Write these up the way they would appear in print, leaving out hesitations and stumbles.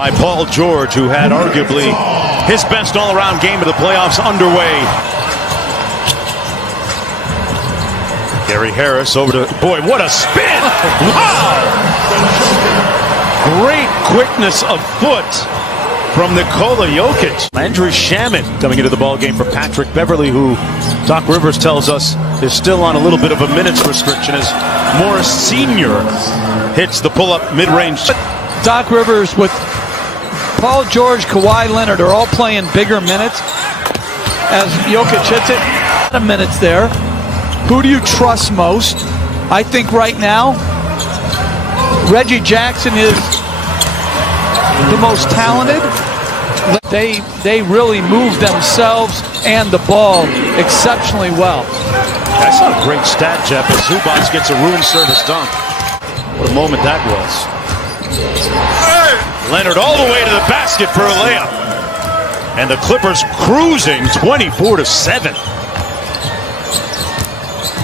By Paul George, who had arguably his best all-around game of the playoffs underway. Gary Harris over to, boy, what a spin! Wow! Great quickness of foot from Nikola Jokic. Landry Shamet coming into the ball game for Patrick Beverley, who Doc Rivers tells us is still on a little bit of a minutes restriction as Morris Sr. hits the pull-up mid-range. Doc Rivers with Paul George, Kawhi Leonard are all playing bigger minutes as Jokic hits it. A lot of minutes there. Who do you trust most? I think right now, Reggie Jackson is the most talented. They really move themselves and the ball exceptionally well. That's a great stat, Jeff, as Zubac gets a room service dunk. What a moment that was. Leonard all the way to the basket for a layup. And the Clippers cruising 24-7.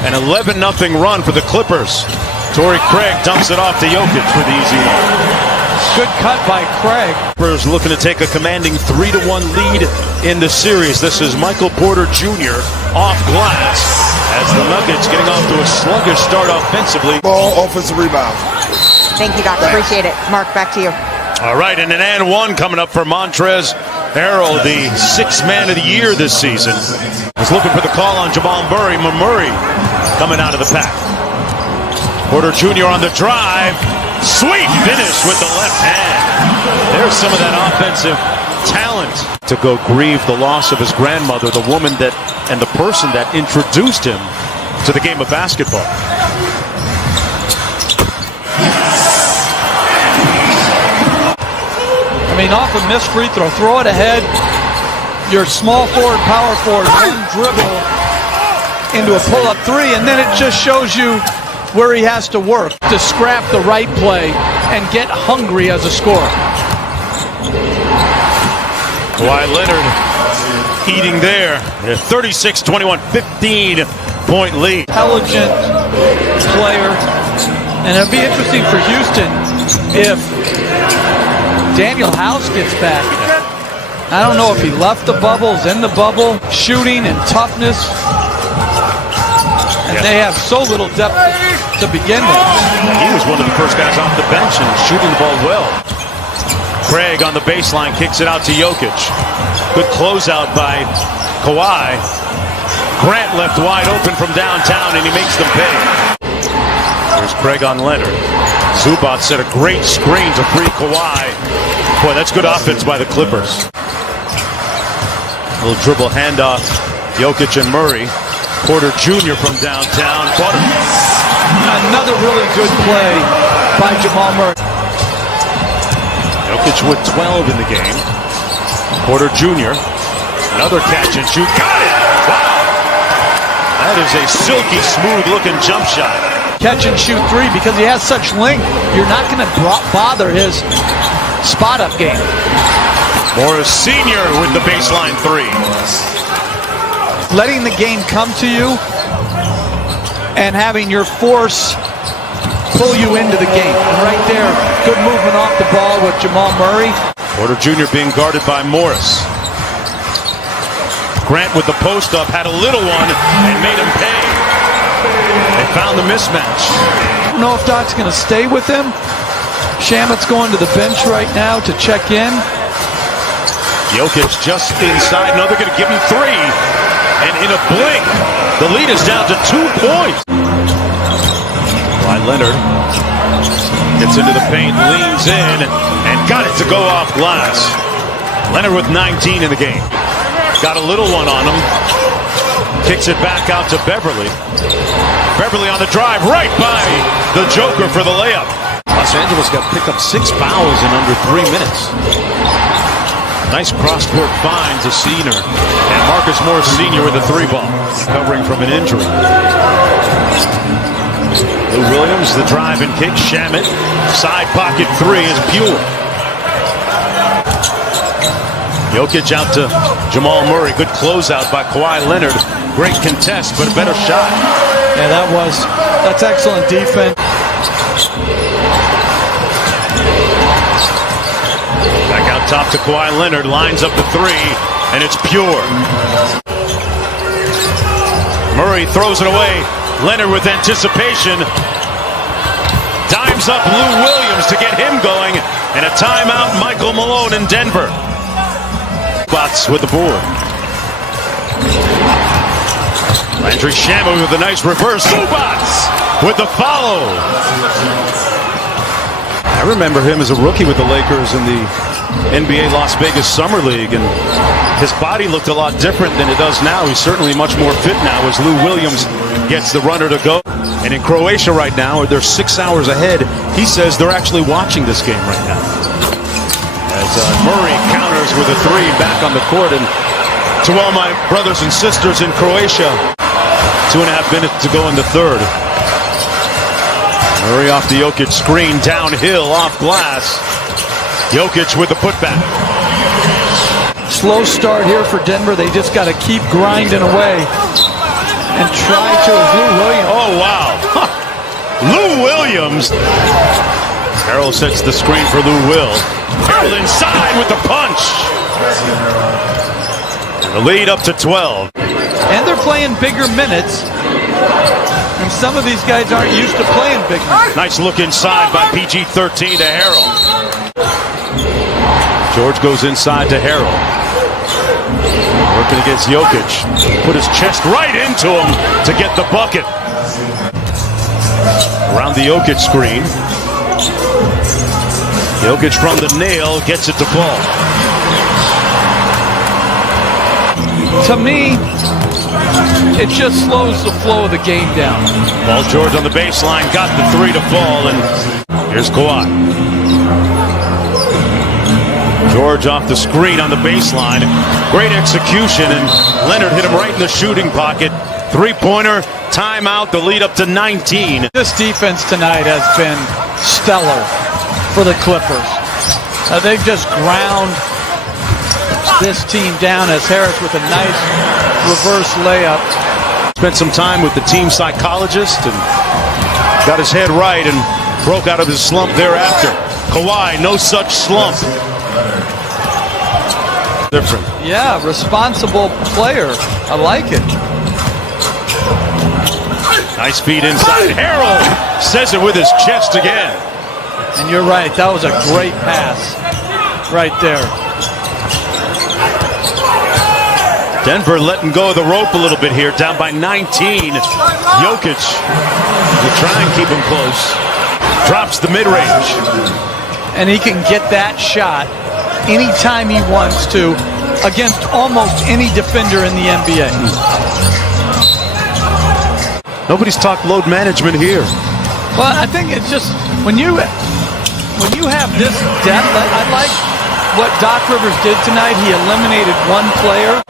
An 11-0 run for the Clippers. Torrey Craig dumps it off to Jokic for the easy one. Good cut by Craig. Clippers looking to take a commanding 3-1 lead in the series. This is Michael Porter Jr. off glass as the Nuggets getting off to a sluggish start offensively. Ball, offensive rebound. Thank you, Doc. Appreciate it. Mark, back to you. All right, and an and one coming up for Montrezl Harrell, the sixth man of the year this season. Was looking for the call on Jamal Murray. Murray coming out of the pack. Porter Jr. on the drive. Sweet finish with the left hand. There's some of that offensive talent. To go grieve the loss of his grandmother, the woman that and the person that introduced him to the game of basketball. I mean, off a missed free throw, throw it ahead. Your small forward, power forward, one dribble into a pull-up three, and then it just shows you where he has to work to scrap the right play and get hungry as a scorer. Kawhi Leonard eating there. 36-21, 15-point lead. Intelligent player, and it'll be interesting for Houston if Daniel House gets back. I don't know if he left the bubbles, in the bubble, shooting and toughness. And they have so little depth to begin with. He was one of the first guys off the bench and shooting the ball well. Craig on the baseline kicks it out to Jokic. Good closeout by Kawhi. Grant left wide open from downtown and he makes them pay. There's Craig on Leonard. Zubac set a great screen to free Kawhi. Boy, that's good offense by the Clippers. Little dribble handoff. Jokic and Murray. Porter Jr. from downtown. Another really good play by Jamal Murray. Jokic with 12 in the game. Porter Jr. Another catch and shoot. Got it! Wow! That is a silky smooth looking jump shot. Catch and shoot three because he has such length. You're not going to bother his spot up game. Morris Sr. with the baseline three. Letting the game come to you and having your force pull you into the game. And right there, good movement off the ball with Jamal Murray. Porter Jr. being guarded by Morris. Grant with the post up, had a little one and made him pay. They found the mismatch. I don't know if Doc's going to stay with him. Shamet's going to the bench right now to check in. Jokic just inside. No, they're going to give him three. And in a blink, the lead is down to 2 points. Kawhi Leonard gets into the paint, leans in, and got it to go off glass. Leonard with 19 in the game. Got a little one on him. Kicks it back out to Beverley. Beverley on the drive, right by the Joker for the layup. Los Angeles got picked up 6 fouls in under 3 minutes. Nice cross-court find to Senior. And Marcus Morris Sr. with a 3-ball. Recovering from an injury. Lou Williams, the drive and kick. Shamet. Side pocket 3 is pure. Jokic out to Jamal Murray. Good closeout by Kawhi Leonard. Great contest, but a better shot. Yeah, that's excellent defense. top to Kawhi Leonard, lines up the three, and it's pure. Murray throws it away. Leonard with anticipation. Dimes up Lou Williams to get him going. And a timeout, Michael Malone in Denver. Spots with the board. Landry Shamet with a nice reverse. Zubats with the follow. I remember him as a rookie with the Lakers in the NBA Las Vegas Summer League, and his body looked a lot different than it does now. He's certainly much more fit now as Lou Williams gets the runner to go. And in Croatia right now, they're 6 hours ahead. He says they're actually watching this game right now. As Murray counters with a three back on the court. And to all my brothers and sisters in Croatia, 2.5 minutes to go in the third. Murray off the Jokic screen, downhill, off glass. Jokic with the putback. Slow start here for Denver. They just got to keep grinding away and try to Lou Williams. Oh, wow. Lou Williams. Harrell sets the screen for Lou Will. Harrell inside with the punch. And the lead up to 12. And they're playing bigger minutes. And some of these guys aren't used to playing big minutes. Nice look inside by PG-13 to Harrell. George goes inside to Harrell. Working against Jokic. Put his chest right into him to get the bucket. Around the Jokic screen. Jokic from the nail gets it to fall. To me, it just slows the flow of the game down. Paul George on the baseline, got the three to fall, and here's Kawhi. George off the screen on the baseline. Great execution, and Leonard hit him right in the shooting pocket. Three-pointer, timeout, the lead up to 19. This defense tonight has been stellar for the Clippers. They've just ground this team down as Harris with a nice reverse layup. Spent some time with the team psychologist and got his head right and broke out of his slump thereafter. Kawhi, no such slump. Different. Yeah, responsible player. I like it. Nice feed inside. Harrell says it with his chest again. And you're right, that was a great pass right there. Denver letting go of the rope a little bit here, down by 19. Jokic will try and keep him close. Drops the mid-range. And he can get that shot anytime he wants to against almost any defender in the NBA. Nobody's talked load management here. Well, I think it's just when you have this depth, I like what Doc Rivers did tonight. He eliminated one player.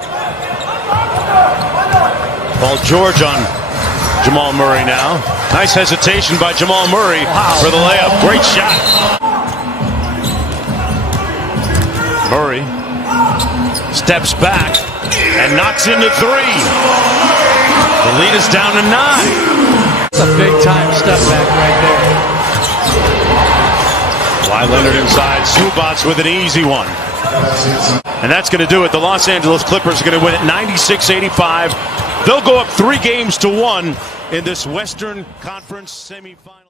Paul George on Jamal Murray now. Nice hesitation by Jamal Murray for the layup. Great shot. Murray steps back and knocks in the three. The lead is down to 9. That's a big time step back right there. Kawhi Leonard inside. Zubats with an easy one. And that's going to do it. The Los Angeles Clippers are going to win it 96-85. They'll go up 3-1 in this Western Conference semifinal.